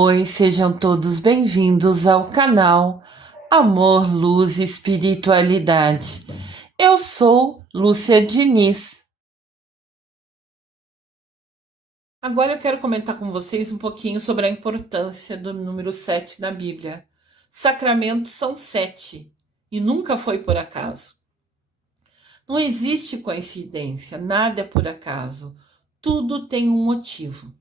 Oi, sejam todos bem-vindos ao canal Amor, Luz e Espiritualidade. Eu sou Lúcia Diniz. Agora eu quero comentar com vocês um pouquinho sobre a importância do número 7 na Bíblia. Sacramentos são 7 e nunca foi por acaso. Não existe coincidência, nada é por acaso. Tudo tem um motivo.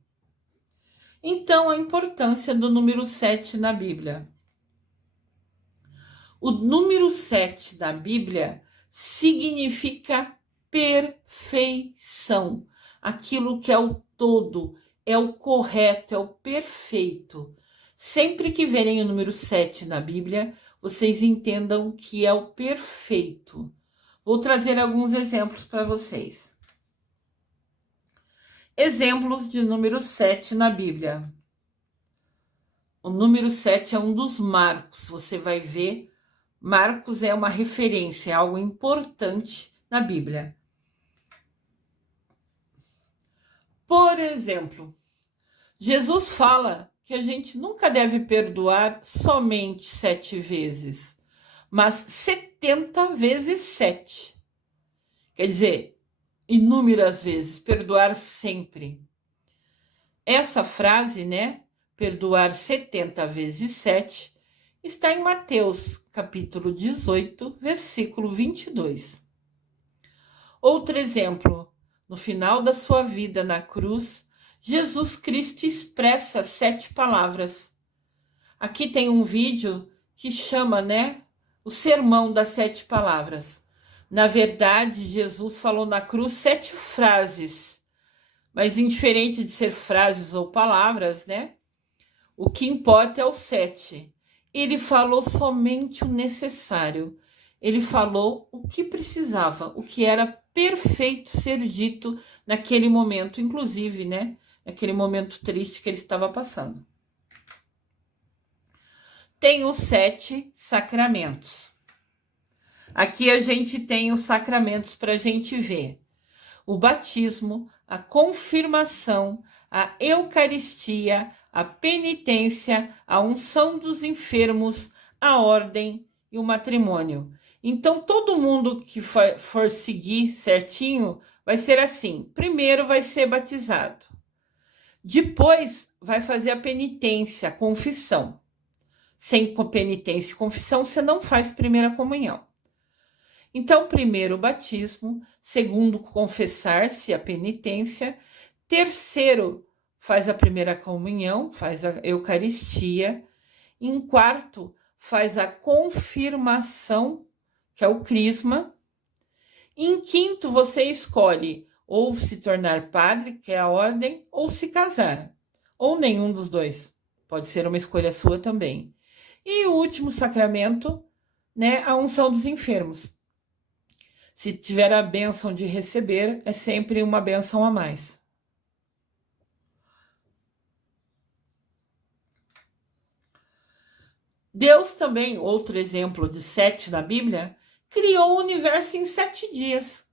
Então, a importância do número 7 na Bíblia. O número 7 da Bíblia significa perfeição. Aquilo que é o todo, é o correto, é o perfeito. Sempre que verem o número 7 na Bíblia, vocês entendam que é o perfeito. Vou trazer alguns exemplos para vocês. Exemplos de número 7 na Bíblia. O número 7 é um dos marcos. Você vai ver, Marcos é uma referência, é algo importante na Bíblia. Por exemplo, Jesus fala que a gente nunca deve perdoar somente 7 vezes, mas 70 vezes 7. Quer dizer, inúmeras vezes, perdoar sempre. Essa frase, né, perdoar 70 vezes 7, está em Mateus, capítulo 18, versículo 22. Outro exemplo, no final da sua vida na cruz, Jesus Cristo expressa 7 palavras. Aqui tem um vídeo que chama, né, o sermão das 7 palavras. Na verdade, Jesus falou na cruz 7 frases, mas indiferente de ser frases ou palavras, né, o que importa é o 7. Ele falou somente o necessário. Ele falou o que precisava, o que era perfeito ser dito naquele momento, inclusive, né? Naquele momento triste que ele estava passando. Tem os 7 sacramentos. Aqui a gente tem os sacramentos para a gente ver. O batismo, a confirmação, a Eucaristia, a penitência, a unção dos enfermos, a ordem e o matrimônio. Então, todo mundo que for seguir certinho vai ser assim. Primeiro vai ser batizado. Depois vai fazer a penitência, a confissão. Sem penitência e confissão, você não faz primeira comunhão. Então, primeiro o batismo, segundo confessar-se, a penitência, terceiro faz a primeira comunhão, faz a Eucaristia, em quarto faz a confirmação, que é o crisma, em quinto você escolhe ou se tornar padre, que é a ordem, ou se casar, ou nenhum dos dois, pode ser uma escolha sua também. E o último sacramento, né, a unção dos enfermos. Se tiver a bênção de receber, é sempre uma bênção a mais. Deus também, outro exemplo de 7 na Bíblia, criou o universo em 7 dias.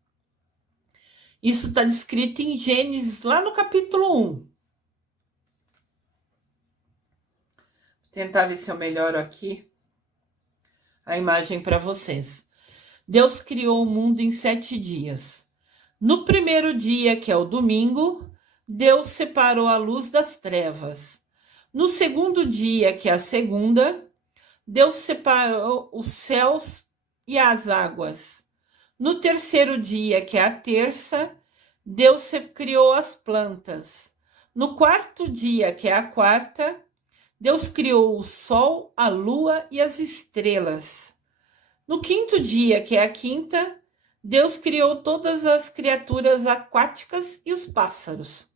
Isso está descrito em Gênesis, lá no capítulo 1. Vou tentar ver se eu melhoro aqui a imagem para vocês. Deus criou o mundo em 7 dias. No primeiro dia, que é o domingo, Deus separou a luz das trevas. No segundo dia, que é a segunda, Deus separou os céus e as águas. No terceiro dia, que é a terça, Deus criou as plantas. No quarto dia, que é a quarta, Deus criou o sol, a lua e as estrelas. No quinto dia, que é a quinta, Deus criou todas as criaturas aquáticas e os pássaros.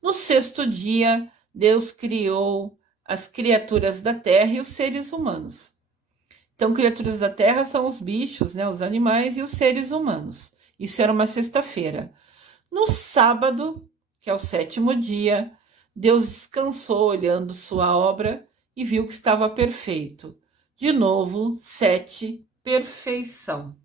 No sexto dia, Deus criou as criaturas da terra e os seres humanos. Então, criaturas da terra são os bichos, né, os animais e os seres humanos. Isso era uma sexta-feira. No sábado, que é o sétimo dia, Deus descansou olhando sua obra e viu que estava perfeito. De novo, 7, perfeição.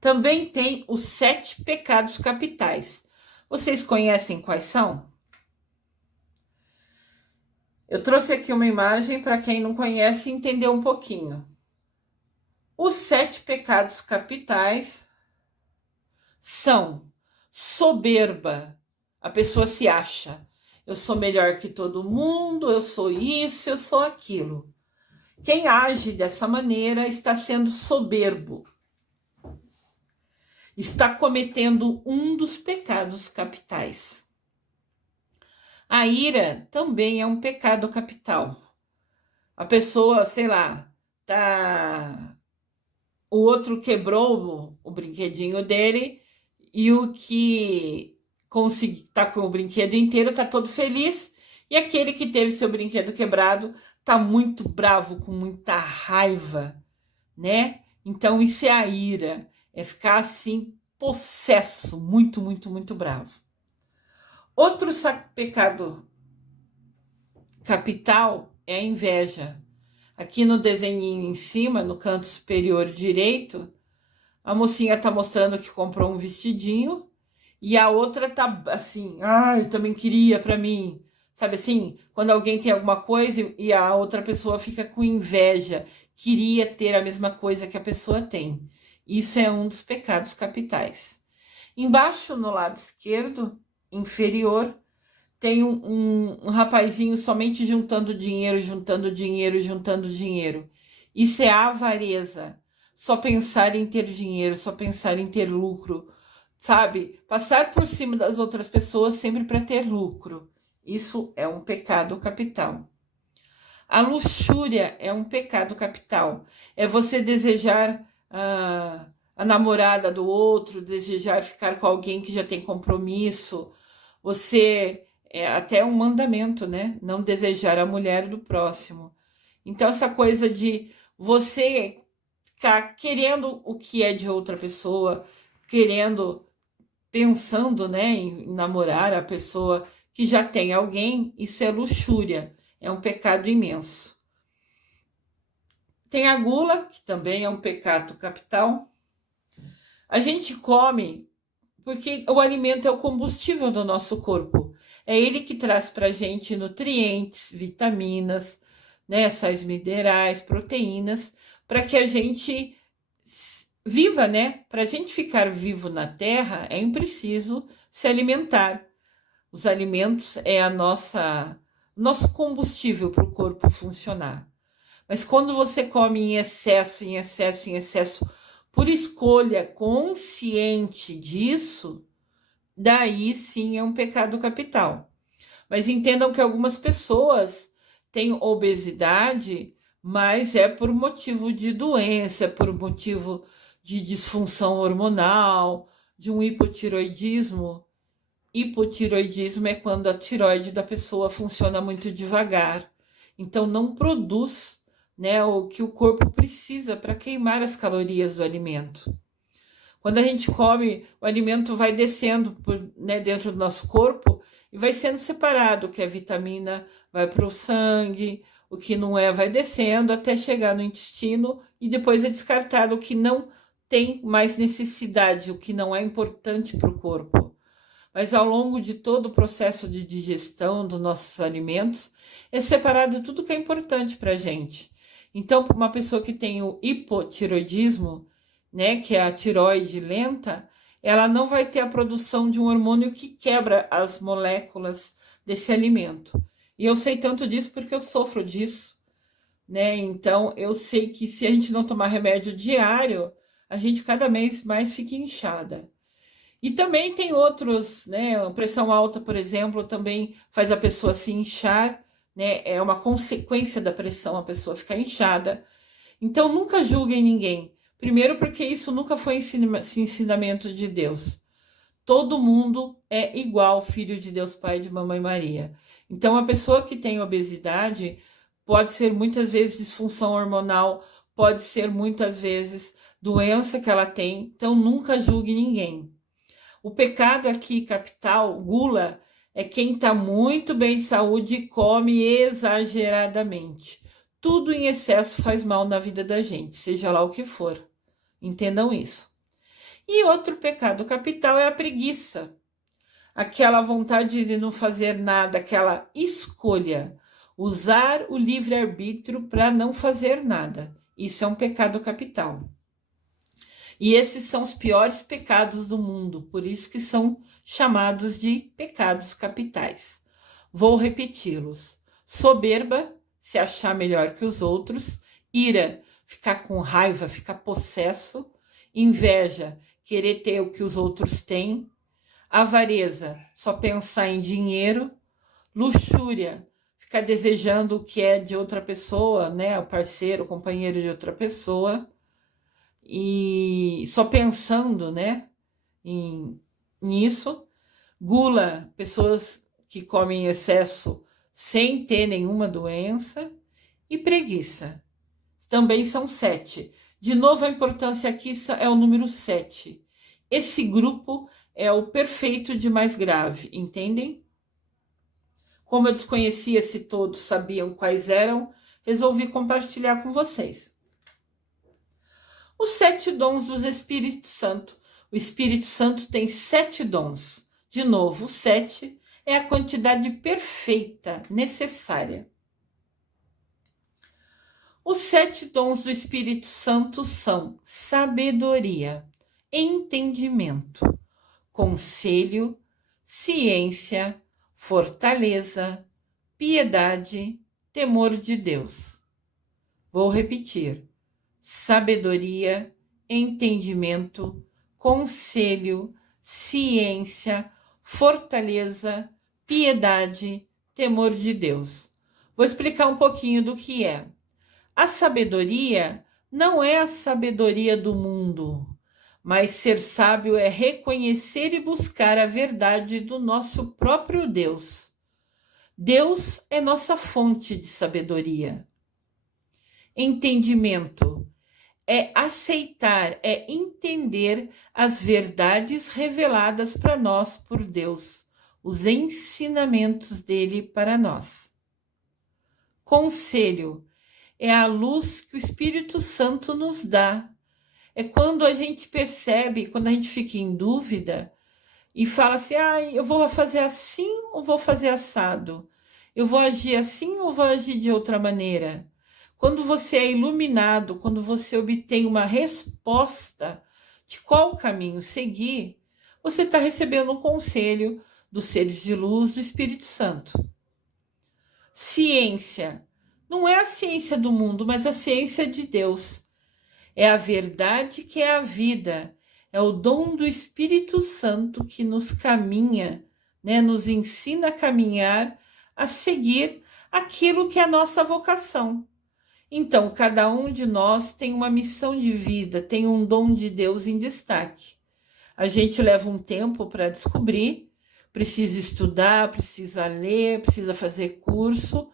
Também tem os 7 pecados capitais. Vocês conhecem quais são? Eu trouxe aqui uma imagem para quem não conhece entender um pouquinho. Os 7 pecados capitais são soberba. A pessoa se acha. Eu sou melhor que todo mundo, eu sou isso, eu sou aquilo. Quem age dessa maneira está sendo soberbo. Está cometendo um dos pecados capitais. A ira também é um pecado capital. A pessoa, sei lá, o outro quebrou o brinquedinho dele e o que tá com o brinquedo inteiro tá todo feliz, e aquele que teve seu brinquedo quebrado tá muito bravo, com muita raiva, né? Então isso é a ira, é ficar assim possesso, muito, muito, muito bravo. Outro pecado capital é a inveja. Aqui no desenho em cima, no canto superior direito, a mocinha tá mostrando que comprou um vestidinho e a outra tá assim, eu também queria para mim. Sabe assim, quando alguém tem alguma coisa e a outra pessoa fica com inveja, queria ter a mesma coisa que a pessoa tem. Isso é um dos pecados capitais. Embaixo, no lado esquerdo, inferior, tem um rapazinho somente juntando dinheiro, juntando dinheiro, juntando dinheiro. Isso é avareza. Só pensar em ter dinheiro, só pensar em ter lucro, sabe? Passar por cima das outras pessoas sempre para ter lucro. Isso é um pecado capital. A luxúria é um pecado capital. É você desejar a namorada do outro, desejar ficar com alguém que já tem compromisso. Você é até um mandamento, né? Não desejar a mulher do próximo. Então, essa coisa de você ficar querendo o que é de outra pessoa, pensando, né, em namorar a pessoa que já tem alguém, isso é luxúria, é um pecado imenso. Tem a gula, que também é um pecado capital. A gente come porque o alimento é o combustível do nosso corpo. É ele que traz para a gente nutrientes, vitaminas, né, sais minerais, proteínas, para que a gente viva, né? Para a gente ficar vivo na Terra, é preciso se alimentar. Os alimentos é nosso combustível para o corpo funcionar. Mas quando você come em excesso, em excesso, em excesso, por escolha consciente disso, daí sim é um pecado capital. Mas entendam que algumas pessoas têm obesidade, mas é por motivo de doença, por motivo de disfunção hormonal, de um hipotiroidismo. Hipotiroidismo é quando a tiroide da pessoa funciona muito devagar, então não produz, né, o que o corpo precisa para queimar as calorias do alimento. Quando a gente come, o alimento vai descendo né, dentro do nosso corpo e vai sendo separado, o que é vitamina vai para o sangue, o que não é vai descendo até chegar no intestino e depois é descartado o que não tem mais necessidade, o que não é importante para o corpo. Mas ao longo de todo o processo de digestão dos nossos alimentos, é separado tudo que é importante para a gente. Então, para uma pessoa que tem o hipotiroidismo, né, que é a tiroide lenta, ela não vai ter a produção de um hormônio que quebra as moléculas desse alimento. E eu sei tanto disso porque eu sofro disso, né? Então, eu sei que se a gente não tomar remédio diário, a gente cada mês mais fica inchada. E também tem outros, né? A pressão alta, por exemplo, também faz a pessoa se inchar, né? É uma consequência da pressão, a pessoa ficar inchada. Então, nunca julguem ninguém. Primeiro, porque isso nunca foi ensinamento de Deus. Todo mundo é igual, filho de Deus Pai e de Mamãe Maria. Então, a pessoa que tem obesidade pode ser muitas vezes disfunção hormonal, pode ser muitas vezes doença que ela tem. Então, nunca julgue ninguém. O pecado aqui, capital, gula, é quem está muito bem de saúde e come exageradamente. Tudo em excesso faz mal na vida da gente, seja lá o que for. Entendam isso. E outro pecado capital é a preguiça. aquela vontade de não fazer nada, aquela escolha, usar o livre-arbítrio para não fazer nada. Isso é um pecado capital. E esses são os piores pecados do mundo, por isso que são chamados de pecados capitais. Vou repeti-los. Soberba, se achar melhor que os outros. Ira, ficar com raiva, ficar possesso. Inveja, querer ter o que os outros têm. Avareza, só pensar em dinheiro. Luxúria, ficar desejando o que é de outra pessoa, né? O parceiro, o companheiro de outra pessoa. E só pensando, né, nisso. Gula, pessoas que comem em excesso sem ter nenhuma doença. E preguiça, também são 7. De novo, a importância aqui é o número 7. Esse grupo é o perfeito de mais grave, entendem? Como eu desconhecia se todos sabiam quais eram, resolvi compartilhar com vocês. Os 7 dons do Espírito Santo. O Espírito Santo tem 7 dons. De novo, 7 é a quantidade perfeita, necessária. Os 7 dons do Espírito Santo são sabedoria, entendimento, conselho, ciência, fortaleza, piedade, temor de Deus. Vou repetir. Sabedoria, entendimento, conselho, ciência, fortaleza, piedade, temor de Deus. Vou explicar um pouquinho do que é. A sabedoria não é a sabedoria do mundo, mas ser sábio é reconhecer e buscar a verdade do nosso próprio Deus. Deus é nossa fonte de sabedoria. Entendimento é aceitar, é entender as verdades reveladas para nós por Deus, os ensinamentos dele para nós. Conselho é a luz que o Espírito Santo nos dá. É quando a gente percebe, quando a gente fica em dúvida e fala assim, eu vou fazer assim ou vou fazer assado? Eu vou agir assim ou vou agir de outra maneira? Quando você é iluminado, quando você obtém uma resposta de qual caminho seguir, você está recebendo um conselho dos seres de luz do Espírito Santo. Ciência. Não é a ciência do mundo, mas a ciência de Deus. É a verdade que é a vida. É o dom do Espírito Santo que nos caminha, né? Nos ensina a caminhar, a seguir aquilo que é a nossa vocação. Então, cada um de nós tem uma missão de vida, tem um dom de Deus em destaque. A gente leva um tempo para descobrir, precisa estudar, precisa ler, precisa fazer curso,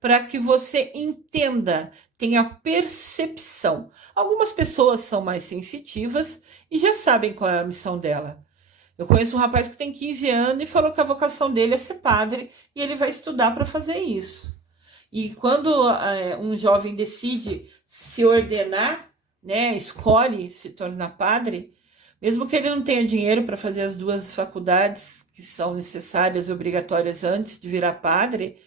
para que você entenda, tenha percepção. Algumas pessoas são mais sensitivas e já sabem qual é a missão dela. Eu conheço um rapaz que tem 15 anos e falou que a vocação dele é ser padre e ele vai estudar para fazer isso. E quando um jovem decide se ordenar, né, escolhe se tornar padre, mesmo que ele não tenha dinheiro para fazer as 2 faculdades que são necessárias e obrigatórias antes de virar padre,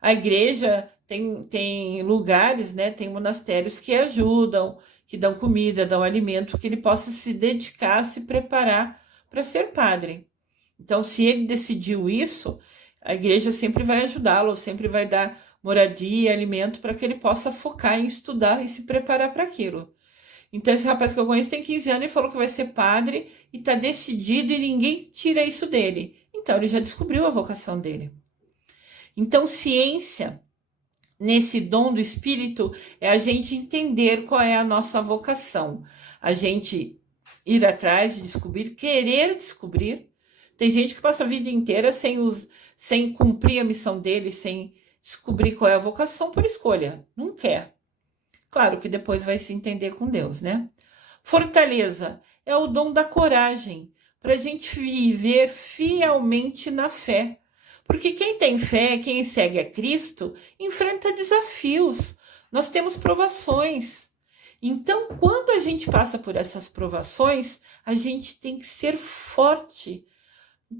a igreja tem lugares, né, tem monastérios que ajudam, que dão comida, dão alimento, que ele possa se dedicar, se preparar para ser padre. Então, se ele decidiu isso, a igreja sempre vai ajudá-lo, sempre vai dar moradia e alimento para que ele possa focar em estudar e se preparar para aquilo. Então, esse rapaz que eu conheço tem 15 anos e falou que vai ser padre e está decidido e ninguém tira isso dele. Então, ele já descobriu a vocação dele. Então, ciência, nesse dom do Espírito, é a gente entender qual é a nossa vocação. A gente ir atrás de descobrir, querer descobrir. Tem gente que passa a vida inteira sem cumprir a missão dele, sem descobrir qual é a vocação por escolha. Não quer. Claro que depois vai se entender com Deus, né? Fortaleza é o dom da coragem, para a gente viver fielmente na fé. Porque quem tem fé, quem segue a Cristo, enfrenta desafios. Nós temos provações. Então, quando a gente passa por essas provações, a gente tem que ser forte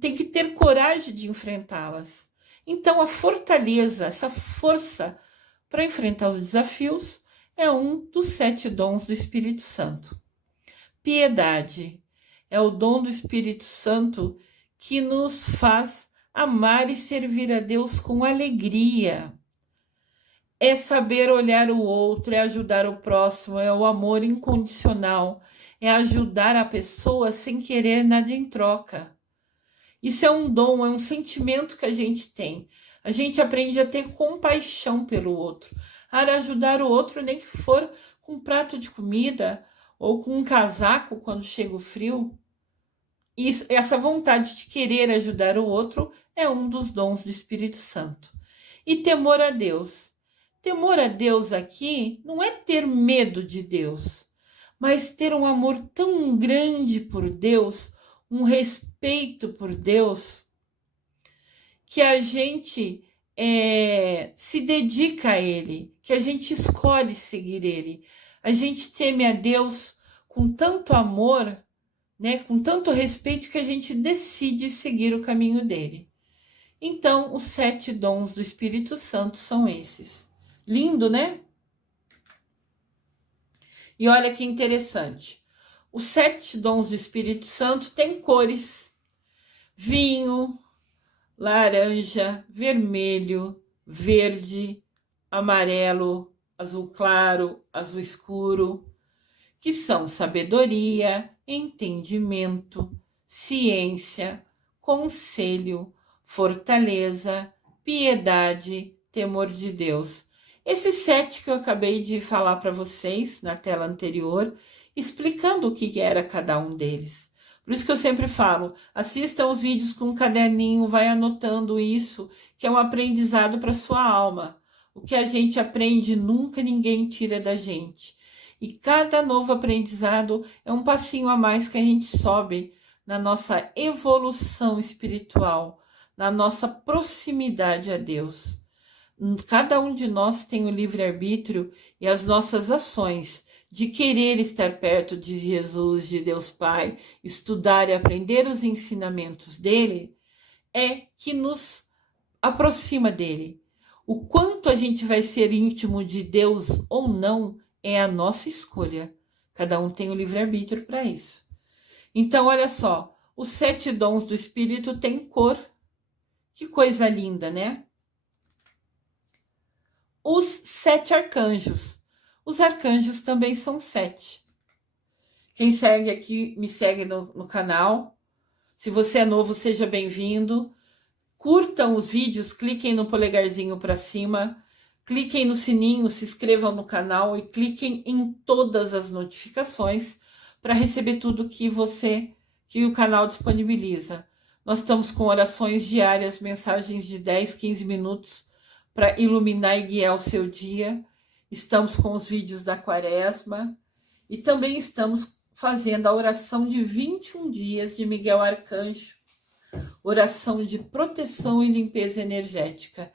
tem que ter coragem de enfrentá-las. Então, a fortaleza, essa força para enfrentar os desafios é um dos 7 dons do Espírito Santo. Piedade é o dom do Espírito Santo que nos faz amar e servir a Deus com alegria. É saber olhar o outro, é ajudar o próximo, é o amor incondicional, é ajudar a pessoa sem querer nada em troca. Isso é um dom, é um sentimento que a gente tem. A gente aprende a ter compaixão pelo outro, a ajudar o outro, nem que for com um prato de comida ou com um casaco quando chega o frio. Isso, essa vontade de querer ajudar o outro é um dos dons do Espírito Santo. E temor a Deus. Temor a Deus aqui não é ter medo de Deus, mas ter um amor tão grande por Deus, um respeito por Deus, que a gente se dedica a Ele, que a gente escolhe seguir Ele. A gente teme a Deus com tanto amor, né, com tanto respeito, que a gente decide seguir o caminho dele. Então, os 7 dons do Espírito Santo são esses. Lindo, né? E olha que interessante. Os 7 dons do Espírito Santo têm cores: vinho, laranja, vermelho, verde, amarelo, azul claro, azul escuro, que são sabedoria, entendimento, ciência, conselho, fortaleza, piedade, temor de Deus. Esses 7 que eu acabei de falar para vocês na tela anterior, explicando o que era cada um deles. Por isso que eu sempre falo, assistam os vídeos com um caderninho, vai anotando isso, que é um aprendizado para sua alma. O que a gente aprende nunca ninguém tira da gente. E cada novo aprendizado é um passinho a mais que a gente sobe na nossa evolução espiritual, na nossa proximidade a Deus. Cada um de nós tem o livre-arbítrio, e as nossas ações de querer estar perto de Jesus, de Deus Pai, estudar e aprender os ensinamentos dele, é que nos aproxima dele. O quanto a gente vai ser íntimo de Deus ou não é a nossa escolha. Cada um tem o livre-arbítrio para isso. Então, olha só, os 7 dons do Espírito têm cor. Que coisa linda, né? Os 7 arcanjos. Os arcanjos também são 7. Quem segue aqui, me segue no canal. Se você é novo, seja bem-vindo. Curtam os vídeos, cliquem no polegarzinho para cima, cliquem no sininho, se inscrevam no canal e cliquem em todas as notificações para receber tudo que o canal disponibiliza. Nós estamos com orações diárias, mensagens de 10, 15 minutos para iluminar e guiar o seu dia. Estamos com os vídeos da Quaresma e também estamos fazendo a oração de 21 dias de Miguel Arcanjo, oração de proteção e limpeza energética.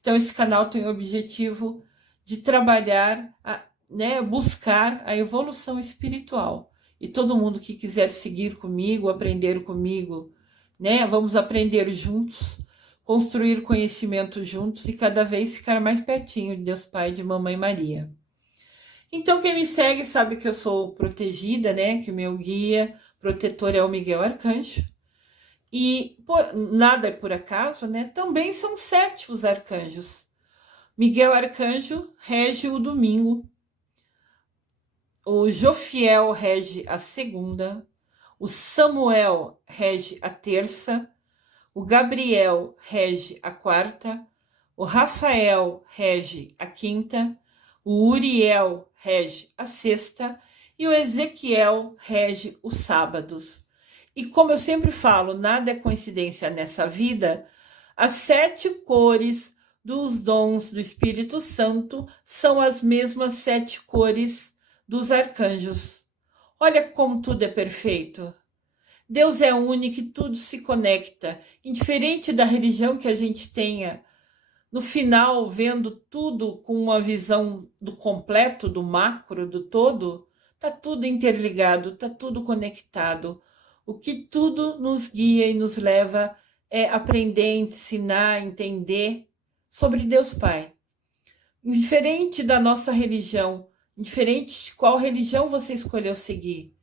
Então, esse canal tem o objetivo de trabalhar, buscar a evolução espiritual. E todo mundo que quiser seguir comigo, aprender comigo, vamos aprender juntos, construir conhecimento juntos e cada vez ficar mais pertinho de Deus Pai e de Mamãe Maria. Então, quem me segue sabe que eu sou protegida, que o meu guia protetor é o Miguel Arcanjo. E nada é por acaso, também são 7 os arcanjos. Miguel Arcanjo rege o domingo, o Jofiel rege a segunda, o Samuel rege a terça, o Gabriel rege a quarta, o Rafael rege a quinta, o Uriel rege a sexta e o Ezequiel rege os sábados. E como eu sempre falo, nada é coincidência nessa vida, as 7 cores dos dons do Espírito Santo são as mesmas 7 cores dos arcanjos. Olha como tudo é perfeito. Deus é único e tudo se conecta. Indiferente da religião que a gente tenha, no final, vendo tudo com uma visão do completo, do macro, do todo, está tudo interligado, está tudo conectado. O que tudo nos guia e nos leva é aprender, ensinar, entender sobre Deus Pai. Indiferente da nossa religião, indiferente de qual religião você escolheu seguir,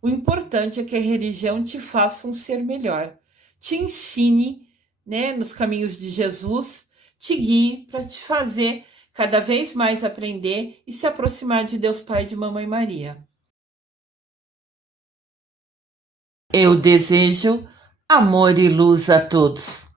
o importante é que a religião te faça um ser melhor, te ensine, né, nos caminhos de Jesus, te guie para te fazer cada vez mais aprender e se aproximar de Deus Pai e de Mamãe Maria. Eu desejo amor e luz a todos.